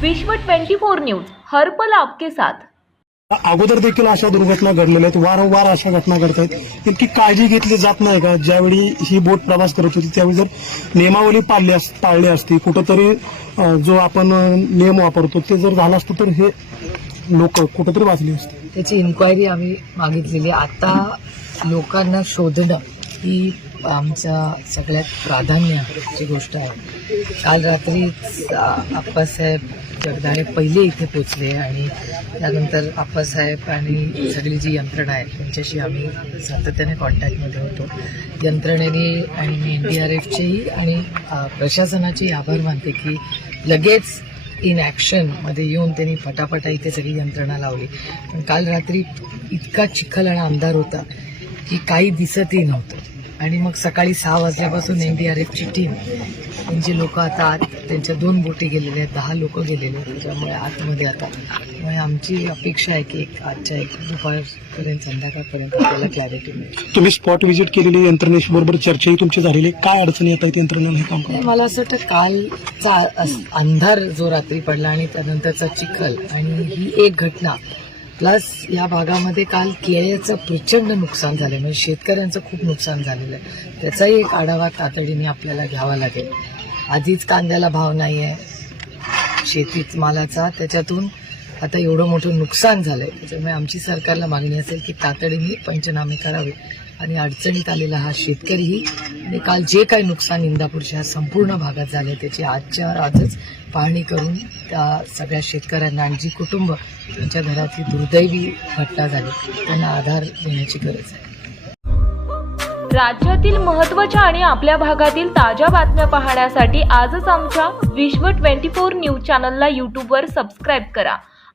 विश्व 24 न्यूज हर्पल आपके साथ. अगोदर देखील अशा दुर्घटना घडलेल्या आहेत. वारंवार अशा घटना घडत आहेत. इतकी काळजी घेतली जात नाही का? ज्यावेळी ही बोट प्रवास करत होती त्यावेळी जर नियमावली पाळली अस- पाळली असती कुठंतरी जो आपण नियम वापरतो ते जर झालं असतं तर हे लोक कुठंतरी वाचली असते. त्याची इन्क्वायरी आम्ही मागितलेली. आहे. आता लोकांना शोधणं ही आमच्या सगळ्यात प्राधान्याची गोष्ट आहे. काल रात्री आप्पासाहेब जगदाळे पहिले इथे पोचले आणि त्यानंतर आप्पासाहेब आणि सगळी जी यंत्रणा आहे त्यांच्याशी आम्ही सातत्याने कॉन्टॅक्टमध्ये होतो. यंत्रणेने आणि मी एन डी आर एफचेही आणि अ, आभार मानते की लगेच इन ॲक्शनमध्ये येऊन त्यांनी फटाफटा इथे सगळी यंत्रणा लावली. पण काल रात्री इतका चिखल आणि अंधार होता की काही दिसतही नव्हतं. आणि मग सकाळी सहा वाजल्यापासून एन डी आर एफची टीम त्यांची लोक आता आत त्यांच्या दोन बोटी गेलेल्या आहेत दहा लोक गेलेले आहेत त्याच्यामुळे आतमध्ये आता. त्यामुळे आमची अपेक्षा आहे की एक आजच्या एक दुपारपर्यंत संध्याकाळपर्यंत आपल्याला क्लॅरिटी मिळेल. तुम्ही स्पॉट व्हिजिट केलेली यंत्रणेशी बरोबर चर्चाही तुमची झालेली. काय अडचणी येत आहेत यंत्रणेला हे काम नाही, मला असं वाटतं कालचा अंधार जो रात्री पडला आणि त्यानंतरचा चिखल आणि ही एक घटना प्लस या भागामध्ये काल केळ्याचं प्रचंड नुकसान झालं म्हणजे शेतकऱ्यांचं खूप नुकसान झालेलं आहे. त्याचाही एक आढावा तातडीने आपल्याला घ्यावा लागेल. आधीच कांद्याला भाव नाही आहे शेतीत मालाचा. त्याच्यातून आता एवढं मोठं नुकसान झालंय. त्याच्यामुळे आमची सरकारला मागणी असेल की तातडीने पंचनामे करावे आणि अडचणीत आलेला हा शेतकरीही आणि काल जे काही नुकसान इंदापूरच्या संपूर्ण भागात झाले त्याची आजच्या आजच पाहणी करून त्या सगळ्या शेतकऱ्यांना आणि जी कुटुंब त्यांच्या घरातली दुर्दैवी घटना झाली त्यांना आधार देण्याची गरज आहे. राज्यातील महत्त्वाच्या आणि आपल्या भागातील ताज्या बातम्या पाहण्यासाठी आजच आमच्या विश्व 24 न्यूज चॅनलला यूट्यूबवर सबस्क्राईब करा.